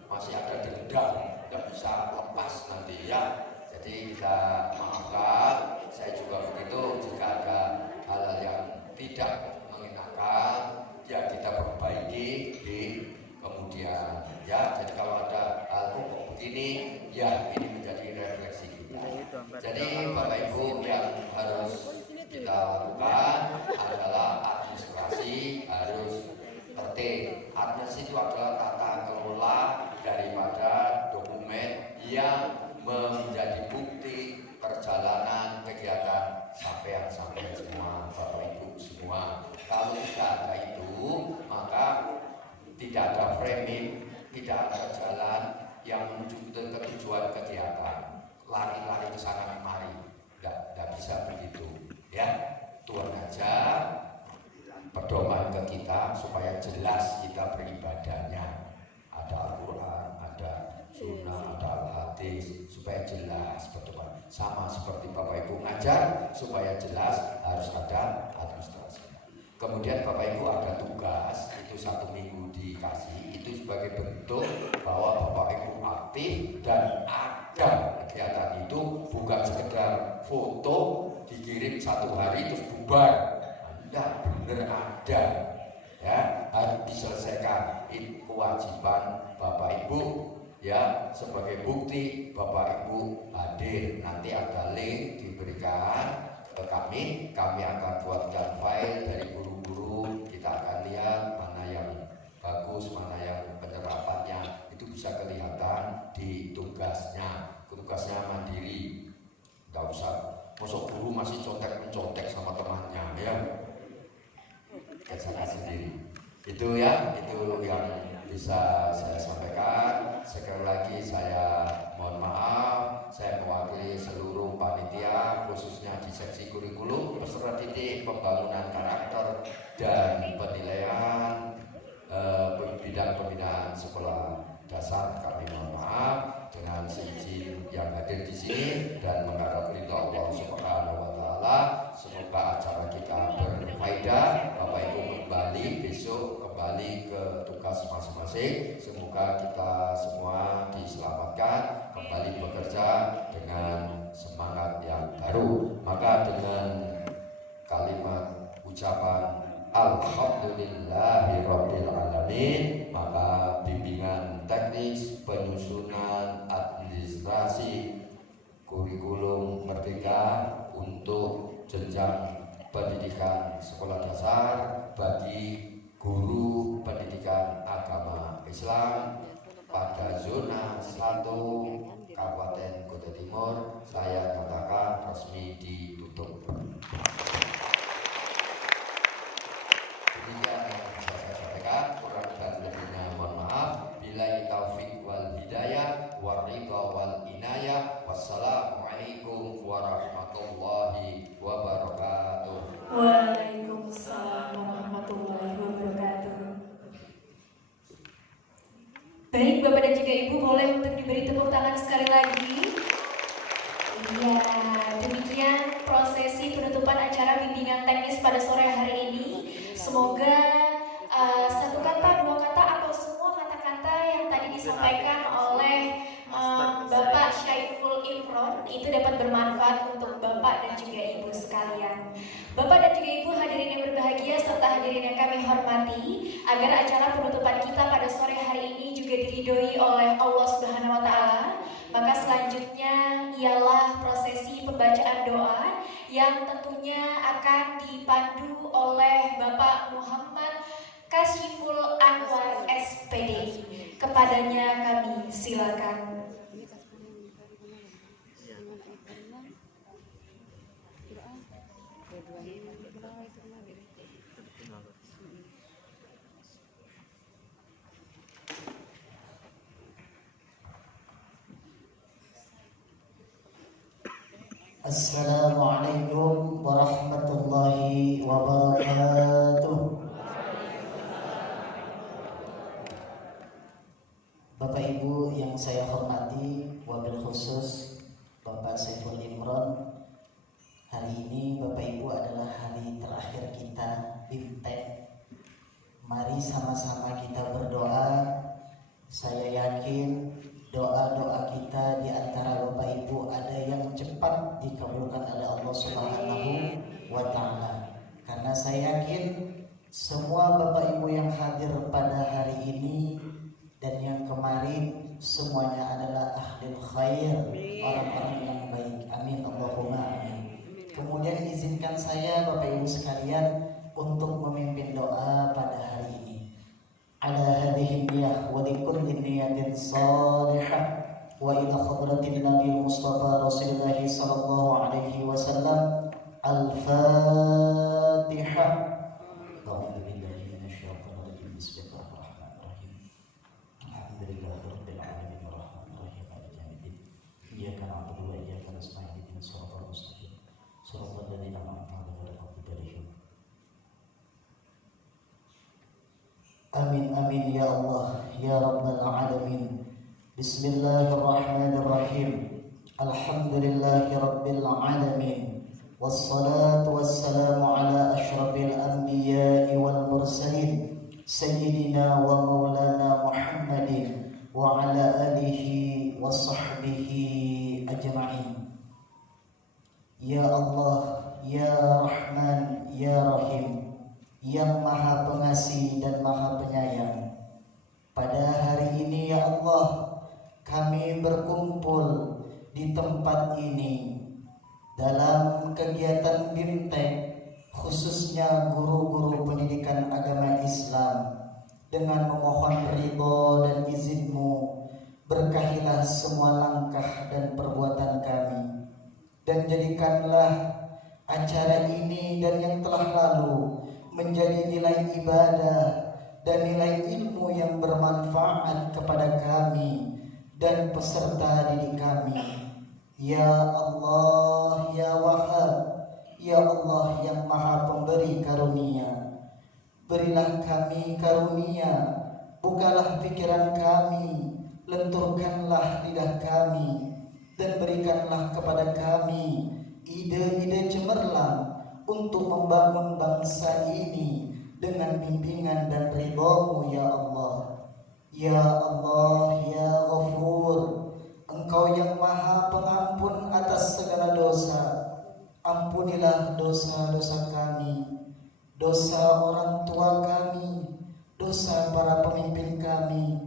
masih ada dendam, tidak bisa lepas nanti, ya. Jadi kita maafkan. Saya juga begitu, jika ada hal-hal yang tidak mengenakan, ya kita perbaiki di kemudian, ya. Jadi kalau ada hal kok begini, ya ini menjadi refleksi kita. Jadi Bapak Ibu, yang harus kita lakukan adalah administrasi harus tertib. Administrasi itu adalah tata kelola daripada dokumen yang menjadi bukti perjalanan kegiatan sampean semua, Bapak Ibu semua. Kalau tidak ada itu, maka tidak ada framing, tidak ada jalan yang menuju ke tujuan kegiatan. Lari-lari ke sana kemari, tidak bisa begitu. Ya, Tuhan aja pedoman ke kita supaya jelas kita beribadahnya. Ada Al-Quran, ada Sunnah, ada Al-Hadis, supaya jelas pedoman. Sama seperti Bapak Ibu ngajar, supaya jelas harus ada administrasi. Kemudian Bapak Ibu ada tugas, itu 1 minggu dikasih, itu sebagai bentuk bahwa Bapak Ibu aktif dan ada kegiatan itu, bukan sekedar foto dikirim 1 hari terus bubar. Tidak, benar ada, ya, harus diselesaikan. Itu kewajiban Bapak Ibu, ya, sebagai bukti Bapak Ibu hadir. Nanti ada link diberikan ke kami akan buatkan file dari guru-guru, kita akan lihat mana yang bagus, mana yang penyerapannya, itu bisa kelihatan di tugasnya. Tugasnya mandiri, nggak usah masuk guru masih contek-mencontek sama temannya, ya, kesana sendiri. Itu ya, itu yang bisa saya sampaikan. Sekali lagi saya mohon maaf, saya mewakili seluruh panitia, khususnya di seksi kurikulum, peserta didik, pembangunan karakter dan penilaian bidang pembinaan sekolah dasar. Kami mohon maaf dengan seizin yang hadir di sini dan mengharap ridho Allah Subhanahu wa taala. Semoga acara kita berfaedah. Bapak Ibu kembali besok kembali ke tugas masing-masing. Semoga kita semua diselamatkan, kembali bekerja dengan semangat yang baru. Maka dengan kalimat ucapan Alhamdulillahirabbil alamin, maka bimbingan teknis penyusunan administrasi kurikulum Merdeka untuk jenjang pendidikan sekolah dasar bagi guru pendidikan agama Islam pada zona 1 Kabupaten Kutai Timur, saya nyatakan resmi ditutup. Demikian yang bisa saya sampaikan, kurang dan lebihnya mohon maaf. Billahi taufik wal hidayah wa ridha wal inayah. Wassalamualaikum warahmatullahi wabarakatuh. Waalaikumsalam warahmatullahi wabarakatuh. Baik, Bapak dan juga Ibu, boleh untuk diberi tepuk tangan sekali lagi. Ya, demikian prosesi penutupan acara bimbingan teknis pada sore hari ini. Semoga satu kata, dua kata, atau semua kata-kata yang tadi disampaikan oleh Bapak Syaiful Imron itu dapat bermanfaat untuk Bapak dan juga Ibu sekalian. Bapak dan juga Ibu hadirin yang berbahagia serta hadirin yang kami hormati, agar acara penutupan kita pada sore hari ini juga diridhoi oleh Allah Subhanahu wa taala, maka selanjutnya ialah prosesi pembacaan doa yang tentunya akan dipandu oleh Bapak Muhammad Kasyiful Anwar SPD. kepadanya kami silakan. Assalamualaikum warahmatullahi wabarakatuh. Bapak Ibu yang saya hormati, wabil khusus Bapak Saiful Imron. Hari ini Bapak Ibu adalah hari terakhir kita BIMTEK. Mari sama-sama kita berdoa. Saya yakin doa-doa kita di antara Bapak Ibu ada yang cepat dikabulkan oleh Allah Subhanahu wa taala. Karena saya yakin semua Bapak Ibu yang hadir pada hari ini dan yang kemarin semuanya adalah ahlul khair, orang-orang yang baik. Amin Allahumma amin. Kemudian izinkan saya Bapak Ibu sekalian untuk memimpin doa pada hari ini. Ala hadhihi niyah wa likulli niyatin salihah wa ila hadratin Nabi Mustafa Rasulullah sallallahu alaihi wasallam. Al-Fatihah. A'udzu billahi minasyaitonir rajim. Bismillahirrahmanirrahim. Alhamdulillahirabbil alamin arrahmanir rahim maliki yaumiddin. Iyyaka na'budu wa iyyaka nasta'in ihdinas siratal mustaqim. Shiratal ladzina an'amta 'alaihim ghairil maghdubi 'alaihim. Amin amin ya Allah ya Rabbal alamin. Bismillahirrahmanirrahim. Alhamdulillahi Rabbil alamin. Wassalatu wassalamu ala ashrafil anbiya'i wal mursalin Sayyidina wa maulana Muhammadin wa ala alihi wa sahbihi ajma'in. Ya Allah, Ya Rahman, Ya Rahim, yang maha pengasih dan maha penyayang. Pada hari ini ya Allah, kami berkumpul di tempat ini dalam kegiatan BIMTEK, khususnya guru-guru pendidikan agama Islam, dengan memohon ridho dan izin-Mu. Berkahilah semua langkah dan perbuatan kami, dan jadikanlah acara ini dan yang telah lalu menjadi nilai ibadah dan nilai ilmu yang bermanfaat kepada kami dan peserta didik kami. Ya Allah, Ya Wahhab, Ya Allah yang maha pemberi karunia, berilah kami karunia, bukalah pikiran kami, lenturkanlah lidah kami, dan berikanlah kepada kami ide-ide cemerlang untuk membangun bangsa ini dengan bimbingan dan ridho-Mu ya Allah. Ya Allah, Ya Ghafur, Engkau yang maha pengampun atas segala dosa. Ampunilah dosa-dosa kami, dosa orang tua kami, dosa para pemimpin kami,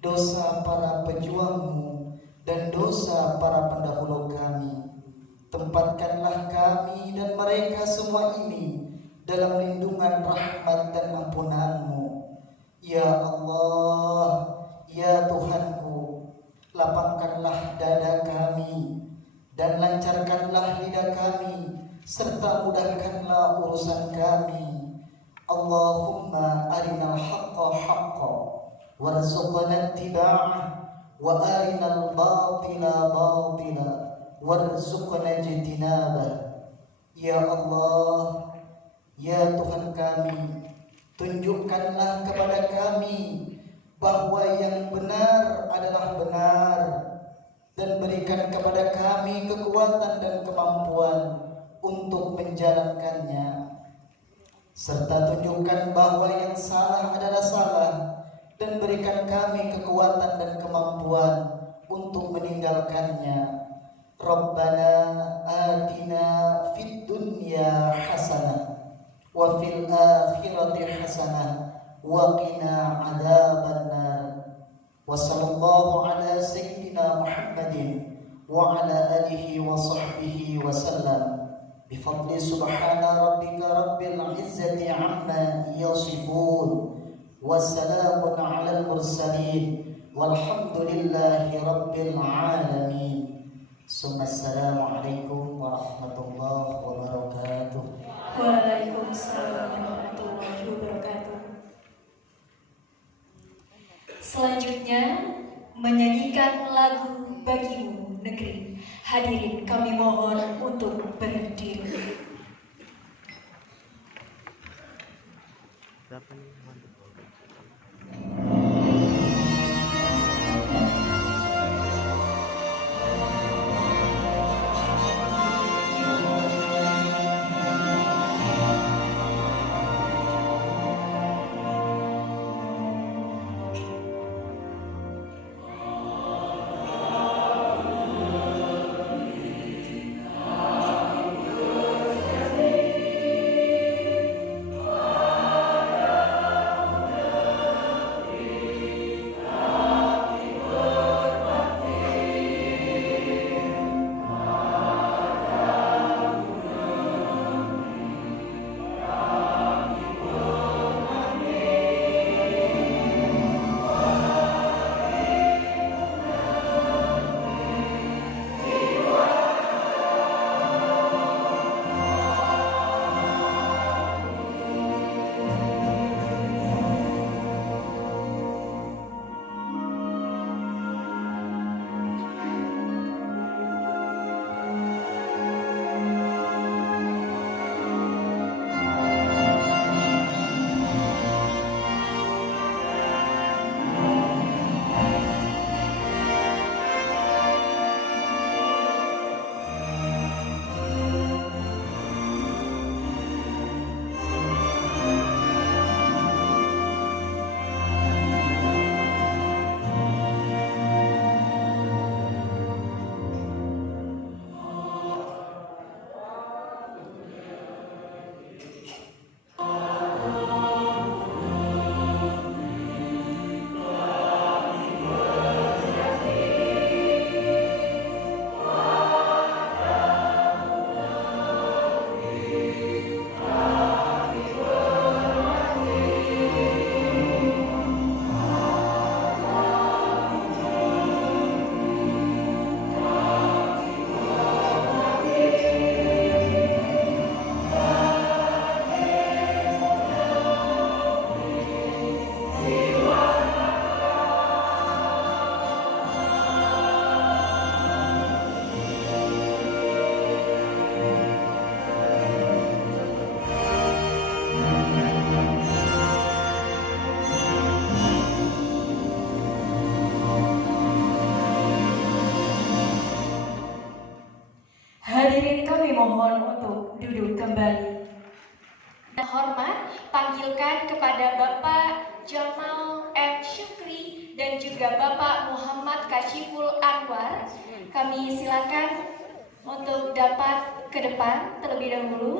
dosa para pejuang-Mu, dan dosa para pendahulu kami. Tempatkanlah kami dan mereka semua ini dalam lindungan rahmat dan ampunan-Mu. Ya Allah, Ya Tuhanku, lapangkanlah dada kami dan lancarkanlah lidah kami, serta mudahkanlah urusan kami. Allahumma arinal haqqa haqqa warzuqna ittiba'ah wa arinal batila batila warzuqna ijtinabah. Ya Allah, Ya Tuhan kami, tunjukkanlah kepada kami bahwa yang benar adalah benar, dan berikan kepada kami kekuatan dan kemampuan untuk menjalankannya, serta tunjukkan bahwa yang salah adalah salah, dan berikan kami kekuatan dan kemampuan untuk meninggalkannya. Rabbana atina fid dunya hasanah wa fil akhirati hasanah wa qina adzabannar. Wa sallallahu ala sayyidina Muhammadin wa ala alihi wa sahbihi wa sallam. Bifadli subhana rabbika rabbil izzati amma yasifun, wassalamun ala al-mursalin, Walhamdulillahi Rabbil Alamin. Assalamualaikum warahmatullahi wabarakatuh. Waalaikumsalam warahmatullahi wabarakatuh. Selanjutnya menyanyikan lagu Bagimu Negeri. Hadirin kami mohon untuk berdiri. Berapa nih? Hadirin kami mohon untuk duduk kembali. Hormat, panggilkan kepada Bapak Jamal M. Syukri dan juga Bapak Muhammad Kashiful Anwar. Kami silakan untuk dapat ke depan terlebih dahulu.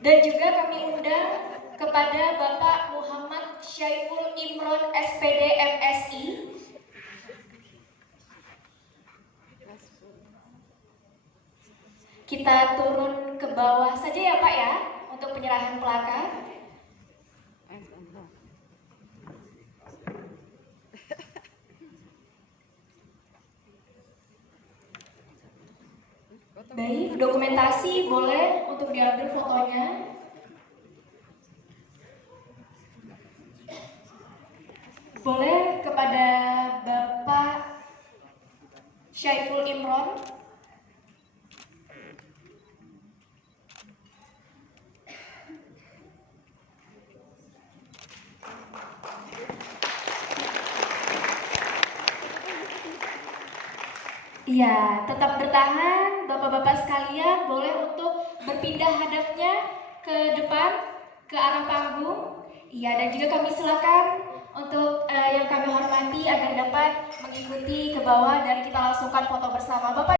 Dan juga kami undang kepada Bapak Muhammad Syaiful Imron SPD MSI. Kita turun ke bawah saja ya Pak ya, untuk penyerahan plakat. Baik, dokumentasi boleh untuk diambil fotonya. Boleh kepada Bapak Syaiful Imron. Iya, tetap bertahan Bapak-bapak sekalian, boleh untuk berpindah hadapnya ke depan, ke arah panggung. Iya, dan juga kami silakan untuk yang kami hormati agar dapat mengikuti ke bawah dan kita langsungkan foto bersama. Bapak